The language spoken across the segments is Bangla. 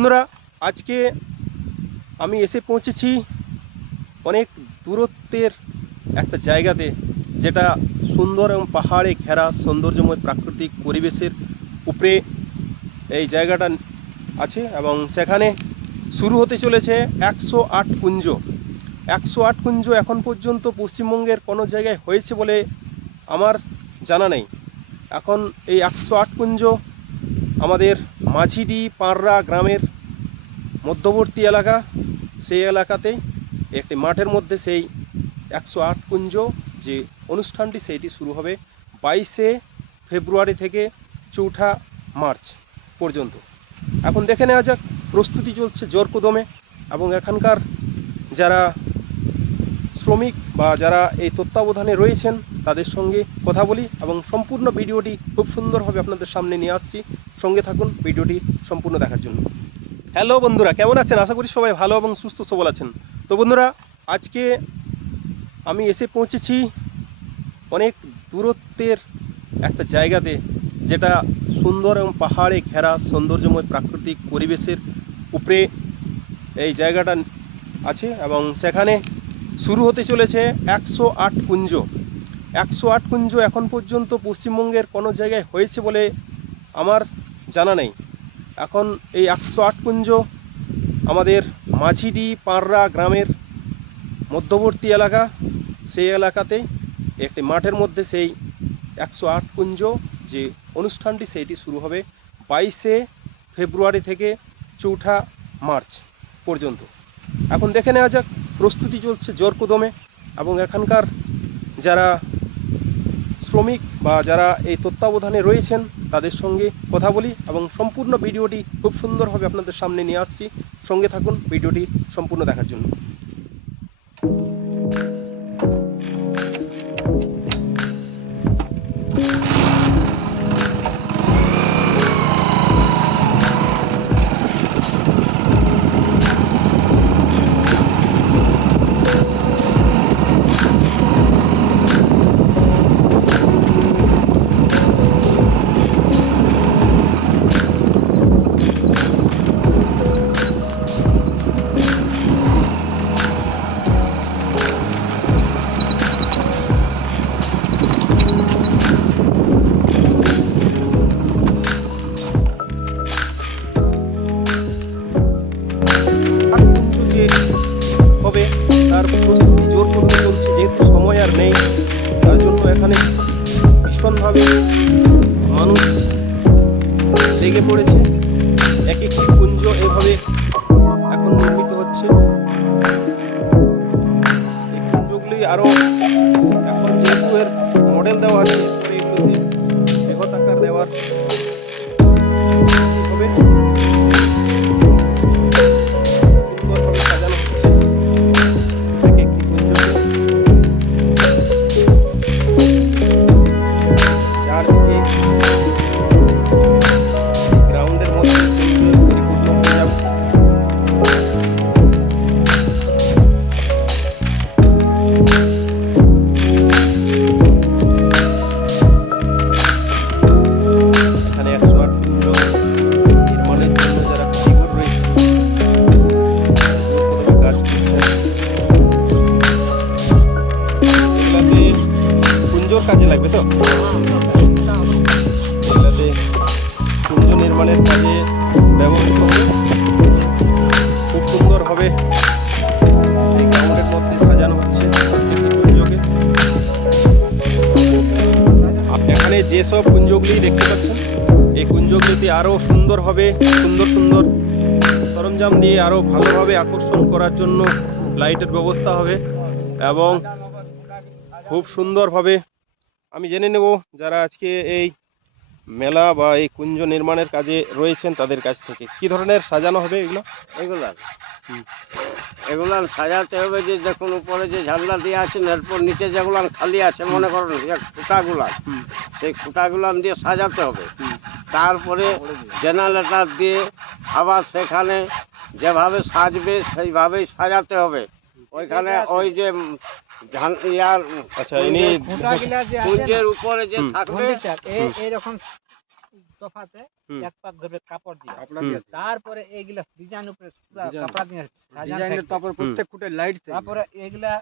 বন্ধুরা, আজকে আমি এসে পৌঁছেছি অনেক দূরত্বের একটা জায়গাতে, যেটা সুন্দর এবং পাহাড়ে ঘেরা সৌন্দর্যময় প্রাকৃতিক পরিবেশের উপরে এই জায়গাটা আছে। এবং সেখানে শুরু হতে চলেছে 108 কুঞ্জ। 108 কুঞ্জ এখন পর্যন্ত পশ্চিমবঙ্গের কোনো জায়গায় হয়েছে বলে আমার জানা নেই। এখন এই 108 কুঞ্জ আমাদের মাঝিডি পাড়রা গ্রামের মধ্যবর্তী এলাকা। সেই এলাকাতে একটি মাঠের মধ্যে সেই 108 কুঞ্জ যে অনুষ্ঠানটি সেইটি শুরু হবে 22শে ফেব্রুয়ারি থেকে 4ঠা মার্চ পর্যন্ত। এখন দেখে নেওয়া যাক, প্রস্তুতি চলছে জোর কদমে। এবং এখানকার যারা শ্রমিক বা যারা এই তত্ত্বাবধানে রয়েছেন তাদের সঙ্গে কথা বলি এবং সম্পূর্ণ ভিডিওটি খুব সুন্দরভাবে আপনাদের সামনে নিয়ে আসছি। সঙ্গে থাকুন ভিডিওটি সম্পূর্ণ দেখার জন্য। হ্যালো বন্ধুরা, কেমন আছেন? আশা করি সবাই ভালো এবং সুস্থ সবল আছেন। তো বন্ধুরা, আজকে আমি এসে পৌঁছেছি অনেক দূরত্বের একটা জায়গাতে, যেটা সুন্দর এবং পাহাড়ে ঘেরা সৌন্দর্যময় প্রাকৃতিক পরিবেশের উপরে এই জায়গাটা আছে। এবং সেখানে শুরু হতে চলেছে 108 কুঞ্জ। 108 কুঞ্জ এখন পর্যন্ত পশ্চিমবঙ্গের কোনো জায়গায় হয়েছে বলে আমার জানা নেই। এখন এই 108 কুঞ্জ আমাদের মাঝিডি পাড়রা গ্রামের মধ্যবর্তী এলাকা। সেই এলাকাতে একটি মাঠের মধ্যে সেই 108 কুঞ্জ যে অনুষ্ঠানটি সেইটি শুরু হবে 22শে ফেব্রুয়ারি থেকে 4ঠা মার্চ পর্যন্ত। এখন দেখে নেওয়া যাক, প্রস্তুতি চলছে জোর কদমে। এবং এখানকার যারা শ্রমিক বা যারা এই তত্ত্বাবধানে রয়েছেন তাদের সঙ্গে কথা বলি এবং সম্পূর্ণ ভিডিওটি খুব সুন্দরভাবে আপনাদের সামনে নিয়ে আসছি। সঙ্গে থাকুন ভিডিওটি সম্পূর্ণ দেখার জন্য। হবে তার প্রস্তুতি জোর করতে চলছে, যেহেতু সময় আর নেই। তার জন্য এখানে ভীষণভাবে মানুষ লেগে পড়েছে। এক একটি কুঞ্জ এভাবে এখন নির্মিত হচ্ছে। এই কুঞ্জগুলি আরো এখন যেহেতু এর মডেল দেওয়া আছে, এগুলোতে বৃহৎ আকার দেওয়ার হবে। সুন্দরভাবে সাজানো হচ্ছে এক একটি কুঞ্জকে। চারদিকে গ্রাউন্ডের মধ্যে পরিপূর্ণ হয়ে যাবে। এখানে 108 কুঞ্জ নির্মাণের জন্য যারা কারিগর রয়েছে কাজ করছেন। এগুলাতে কুঞ্জর কাজে লাগবে তো, এগুলাতে কুঞ্জ নির্মাণের কাজে ব্যবহৃত হবে। খুব সুন্দরভাবে এই গ্রাউন্ডের মধ্যে সাজানো হচ্ছে প্রত্যেকটি কুঞ্জকে। আপনি এখানে যেসব কুঞ্জগুলি দেখতে পাচ্ছেন, এই কুঞ্জগুলিতে আরও সুন্দরভাবে সুন্দর সুন্দর সরঞ্জাম দিয়ে আরও ভালোভাবে আকর্ষণ করার জন্য লাইটের ব্যবস্থা হবে। এবং খুব সুন্দরভাবে আমি জেনে নেব যারা আজকে এই মেলা বা এই কুঞ্জ নির্মাণের কাজে রয়েছেন তাদের কাছ থেকে কি ধরনের সাজানো হবে এগুলো। এগুলার সাজাতে হবে যে দেখুন উপরে যে ঝাল্লা দিয়ে আছে, এরপর নিচে যেগুলো খালি আছে মনে করুন খুঁটাগুলা, সেই খুঁটাগুলান দিয়ে সাজাতে হবে। তারপরে জেনারেটর দিয়ে আবার সেখানে যেভাবে সাজবে সেইভাবেই সাজাতে হবে। ওইখানে ওই যে ইয়ার আচ্ছা, ইনি কুঞ্জের উপরে যে থাকবে এরকম তফাতে হুম। এক পাক ধরে কাপড় দিয়ে হুম। তারপরে এইগুলা ডিজাইন উপরে পুরা ডিজাইন। কাপড় দিয়ে সাজানো ডিজাইনের থাকবে। তারপর প্রত্যেক ফুটে লাইট তারপরে এগুলা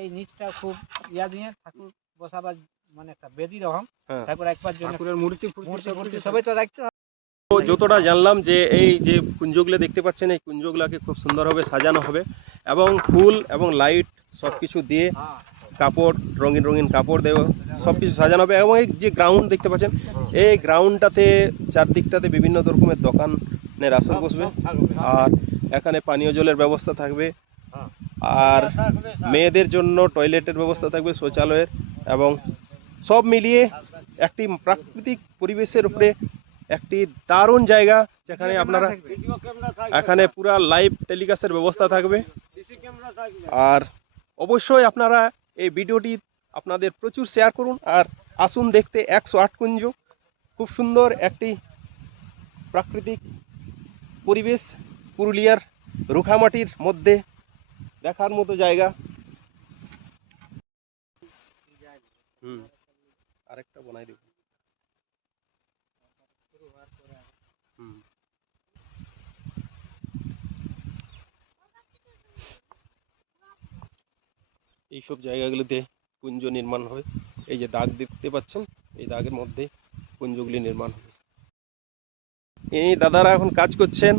এই নিচটা খুব ইয়া দিয়ে ঠাকুর বসাবার মানে একটা বেদি রকম, হ্যাঁ। তারপর একবার জন্য ঠাকুরের মূর্তি মূর্তি ফুর্তি সবাই তো রাখতে হবে। তো যতটা জানলাম যে এই যে কুঞ্জগুলো দেখতে পাচ্ছেন, এই কুঞ্জগুলোকে খুব সুন্দরভাবে সাজানো হবে এবং ফুল এবং লাইট সব কিছু দিয়ে কাপড়, রঙিন রঙিন কাপড় দেওয়া সব কিছু সাজানো হবে। এবং এই যে গ্রাউন্ড দেখতে পাচ্ছেন, এই গ্রাউন্ডটাতে চারদিকটাতে বিভিন্ন রকমের দোকানের আসর বসবে, আর এখানে পানীয় জলের ব্যবস্থা থাকবে, আর মেয়েদের জন্য টয়লেটের ব্যবস্থা থাকবে, শৌচালয়ের, এবং সব মিলিয়ে একটি প্রাকৃতিক পরিবেশের উপরে একটি দারুণ জায়গা, যেখানে আপনারা ভিডিও ক্যামেরা থাকবে, এখানে পুরা লাইভ টেলিকাস্টের ব্যবস্থা থাকবে। সিসি ক্যামেরা থাকবে। আর অবশ্যই আপনারা এই ভিডিওটি আপনাদের প্রচুর শেয়ার করুন, আর আসুন দেখতে 108 কুঞ্জ। খুব সুন্দর একটি প্রাকৃতিক পরিবেশ, পুরুলিয়ার রুখামাটির মধ্যে দেখার মতো জায়গা। আরেকটা বানাই দেব। এইসব জায়গাগুলোতে কুঞ্জ নির্মাণ হবে। এই যে দাগ দেখতে পাচ্ছেন, এই দাগের মধ্যে কুঞ্জগুলি নির্মাণ হবে। এই দাদারা এখন কাজ করছেন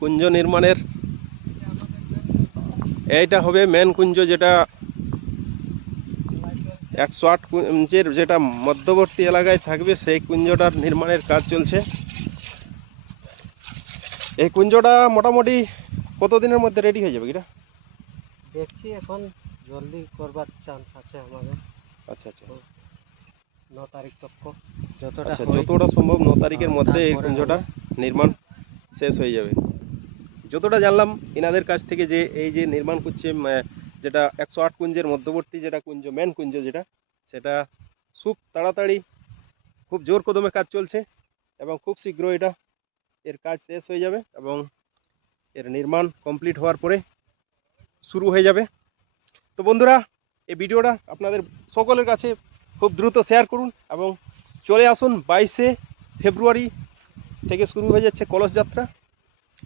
কুঞ্জ নির্মাণের। এইটা হবে মেন কুঞ্জ, যেটা 108 কুঞ্জের যেটা মধ্যবর্তী এলাকায় থাকবে, সেই কুঞ্জটার নির্মাণের কাজ চলছে। এই কুঞ্জটা মোটামুটি কতদিনের মধ্যে রেডি হয়ে যাবে এটা? দেখছি এখন জলদি করবার চান্স আছে আমাদের। আচ্ছা আচ্ছা 9 তারিখ তক যতটা আচ্ছা, যতটা সম্ভব 9 তারিখের মধ্যে এই তারপরে কুঞ্জটা নির্মাণ শেষ হয়ে যাবে। যতটা জানলাম এনাদের কাছ থেকে, যে এই যে নির্মাণ করছে, যেটা 108 কুঞ্জের মধ্যবর্তী যেটা কুঞ্জ, মেন কুঞ্জ যেটা, সেটা খুব তাড়াতাড়ি, খুব জোর কদমে কাজ চলছে, এবং খুব শীঘ্র এর কাজ শেষ হয়ে যাবে, এবং এর নির্মাণ কমপ্লিট হওয়ার পরে শুরু হয়ে যাবে। তো বন্ধুরা, এই ভিডিওটা আপনাদের সকলের কাছে খুব দ্রুত শেয়ার করুন, এবং চলে আসুন 22শে ফেব্রুয়ারি থেকে শুরু হয়ে যাচ্ছে কলস যাত্রা,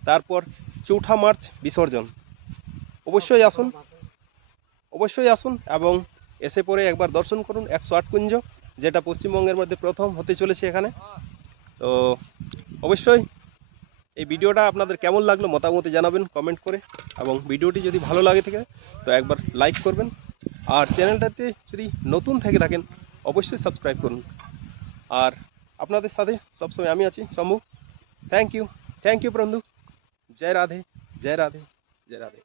তারপর 4 মার্চ বিসর্জন। অবশ্যই আসুন এবং এসে পরে একবার দর্শন করুন 108 কুঞ্জ, যেটা পশ্চিমবঙ্গের মধ্যে প্রথম হতে চলেছে এখানে। তো অবশ্যই এই ভিডিওটা আপনাদের কেমন লাগলো মতামত জানাবেন কমেন্ট করে, এবং ভিডিওটি যদি ভালো লাগে থাকে তো একবার লাইক করবেন, আর চ্যানেলটাতে যদি নতুন থেকে থাকেন অবশ্যই সাবস্ক্রাইব করুন। আর আপনাদের সাথে সবসময় আমি আছি, শম্ভু। থ্যাংক ইউ বন্ধু। জয় রাধে, জয় রাধে, জয় রাধে।